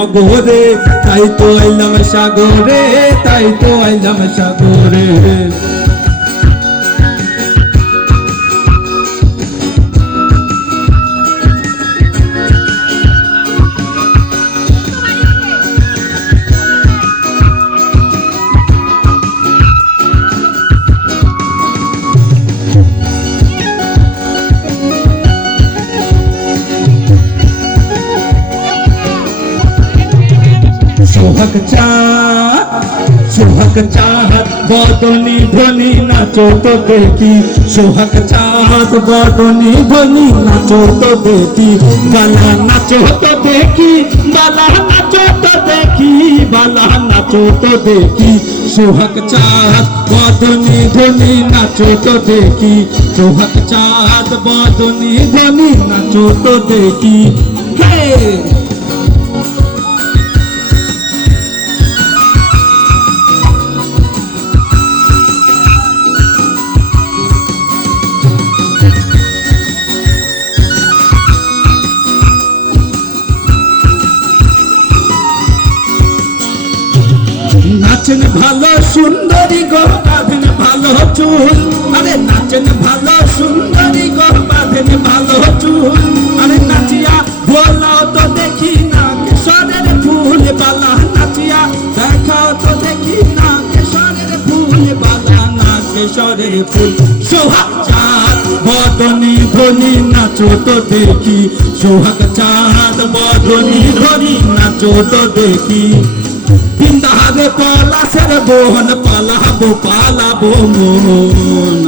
সাগরে তাই তো আইলাম সাগরে, তাই তো আইলাম সাগরে। সোহাগ চাঁদ বদনি ধ্বনি নাচো তো দেখি, সোহাগ চাঁদ বদনি ধ্বনি নাচো তো দেখি, বালা নাচো তো দেখি, বালা নাচো তো দেখি, বালা নাচো তো দেখি। সোহাগ চাঁদ বদনি ধ্বনি নাচো তো দেখি, সোহাগ চাঁদ বদনি ধ্বনি নাচো তো দেখি। হে নাচেন ভালো সুন্দরী গো বাঁধেন ভালো চুল, আরে নাচেন ভালো সুন্দরী গো বাঁধেন ভালো চুল, আরে নাচিয়া ভোলাও তো দেখি না কেশরের ফুল বালা, নাচিয়া দেখাও তো দেখি না কেশরের ফুল বালা, না কেশরের ফুল। সোহাগ চাঁদ বদনি ধ্বনি নাচো তো দেখি, সোহাগ চাঁদ বদনি ধ্বনি নাচো তো দেখি। বিন্দারে পলাশের বোন পালাবো পালাবো মন,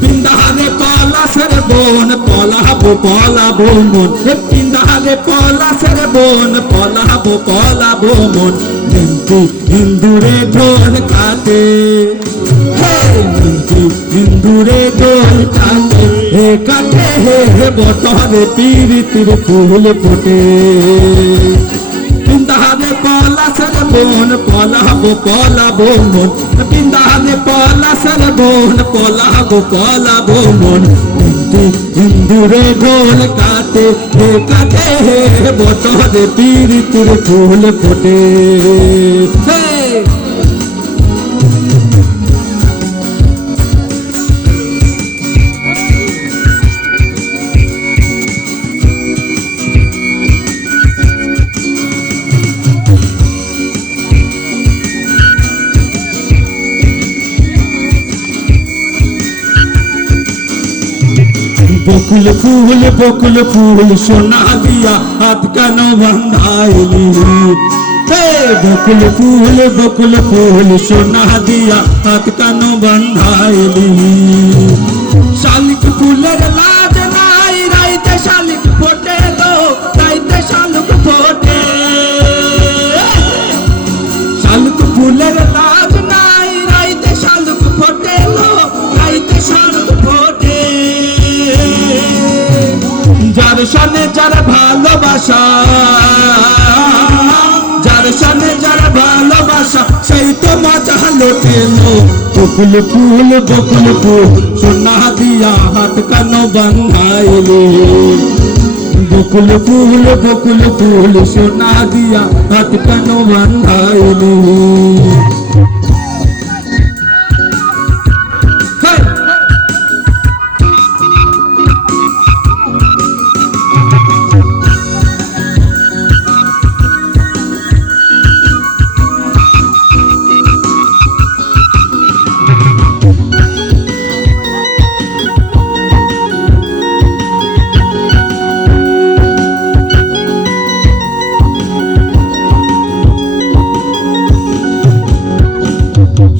বিন্দারে পলাশের বোন পালাবো পালাবো মন, বিন্দারে পলাশের বোন পালাবো পালাবো মন। কিন্তু হিন্দুরে ঢোল কাটে, হিন্দুরে ঢোল কাটে, হে কাটে হে বতরে পীড়িতির ফুল ফোটে। বিন্দারে পলাশের বোন পলাবো পলাবো মন, বিন্দারে পলাশের বোন পলাবো পলাবো মন। হিন্দুরে ঢোল কাটে, হে কাটে হে বতরে পীড়িতির ফুল ফোটে। বকুল ফুল সোনা দিয়া হাত কেন বাঁধাইলি, বকুল ফুল সোনা দিয়া হাত কেন বাঁধাইলি। শালিক ফুলের লাজ নাই রাইতে শালিক ফোটে গো, রাইতে শালিক ফোটে। শালিক ফুলের লাজ নাই রাইতে শালিক ফোটে গো, রাইতে শালিক ফোটে। যার সামনে যার ভালোবাসা, যার সামনে যার ভালোবাসা সেই তো মজা লোটেলো। বকুল ফুল সোনা দিয়া হাত কেন বাঁধাইলি, বকুল ফুল সোনা দিয়া হাত কেন বাঁধাইলি।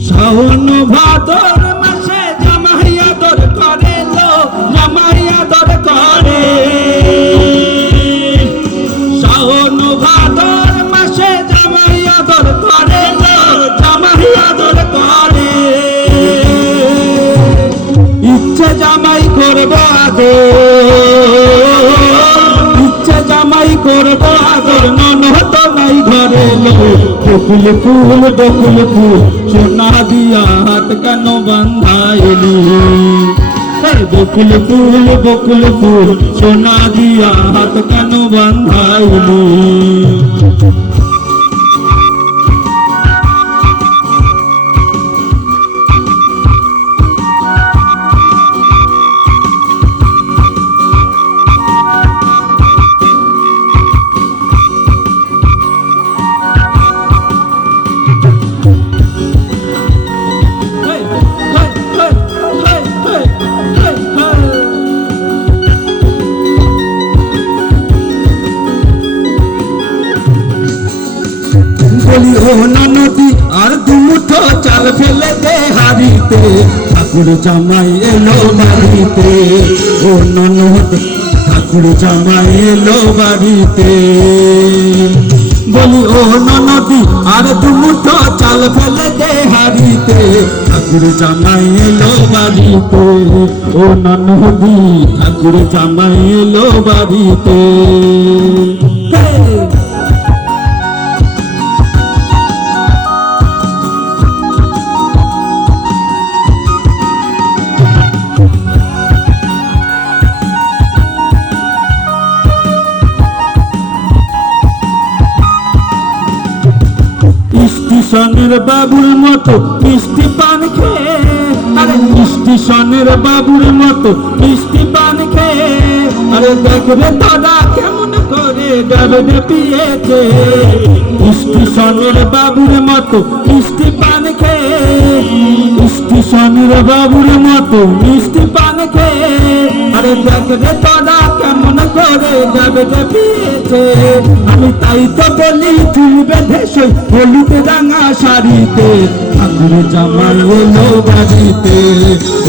শ্রাবণ ভাদর মাসে জামাইয়া দর করে লো, জামাইয়া দর করে। শ্রাবণ ভাদর মাসে জামাইয়া দর করে লো, জামাইয়া দর করে। ইচ্ছে জামাই করবো আদর, ইচ্ছে জামাই করবো আদর, ননদ নাই ঘরে লো। বকুল ফুল সোনা দিয়া হাত কেন বাঁধাইলি, বকুল ফুল সোনা দিয়া হাত কেন বাঁধাইলি? বলি ও ননদি আর দুমুঠো চাল ফেলে দে হাড়িতে, ঠাকুর জামাই এলো বাড়িতে। ও ননদ ঠাকুর জামাই এলো বাড়িতে। বলি ও ননদি আর দুমুঠো চাল ফেলে দে হাড়িতে, ঠাকুর জামাই এলো বাড়িতে। ও ননদি ঠাকুর জামাই এলো বাড়িতে। স্টেশনের বাবুর মতো মিষ্টি পান খেয়ে, আরে স্টেশনের বাবুর মতো মিষ্টি পান খেয়ে, আরে দেখবে দাদা কেমন করে ডাবে পিয়েছে। স্টেশনের বাবুর মতো মিষ্টি পান খেয়ে, স্টেশনের বাবুর মতো মিষ্টি পান খেয়ে, আরে দেখবে দাদা কেমন করে ডাবে পিয়েছে। আমি তাই তো বলি চুল বেঁধে সই হলুদ রাঙা শাড়িতে, ঠাকুর জামাই এলো বাড়িতে।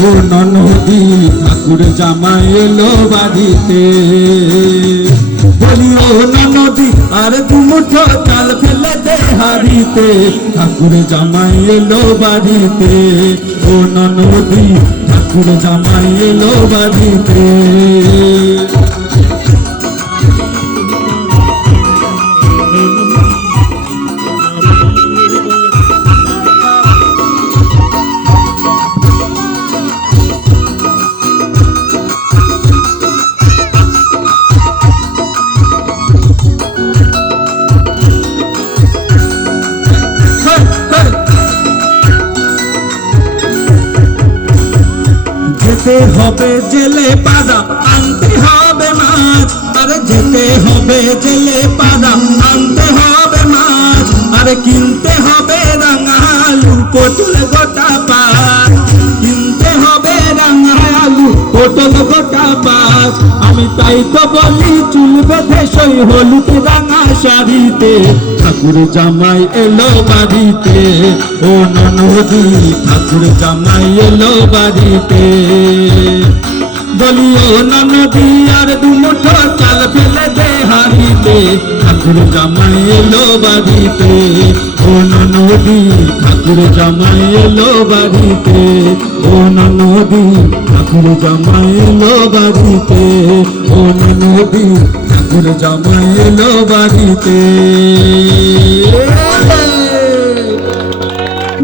ও ননদি ঠাকুর জামাই এলো বাড়িতে। বলি ও ননদি আর দুমুঠো চাল ফেলে দে হাড়িতে, ঠাকুর জামাই এলো বাড়িতে। ও ননদি ঠাকুর জামাই এলো বাড়িতে। যেতে হবে জেলে পাড়া আনতে হবে মাছ, আরে যেতে হবে জেলে পাড়া আনতে হবে মাছ, আরে কিনতে হবে রাঙা আলু পটল গোটা পাঁচ, কিনতে হবে রাঙা আলু পটল গোটা পাঁচ। আমি তাই তো বলি চুল বেঁধে সই হলুদ রাঙা শাড়িতে, ঠাকুর জামাই এলো বাড়িতে। ও ননদি ঠাকুর জামাই এলো বাড়িতে। বলি ও ননদি আর দুমুঠো চাল ফেলে দে হাড়িতে, ঠাকুর জামাই এলো বাড়িতে। ও ননদি ঠাকুর জামাই এলো বাড়িতে। ও ননদি ঠাকুর জামাই এলো বাড়িতে। ও ননদি ঠাকুর জামাই এলো বাড়িতে।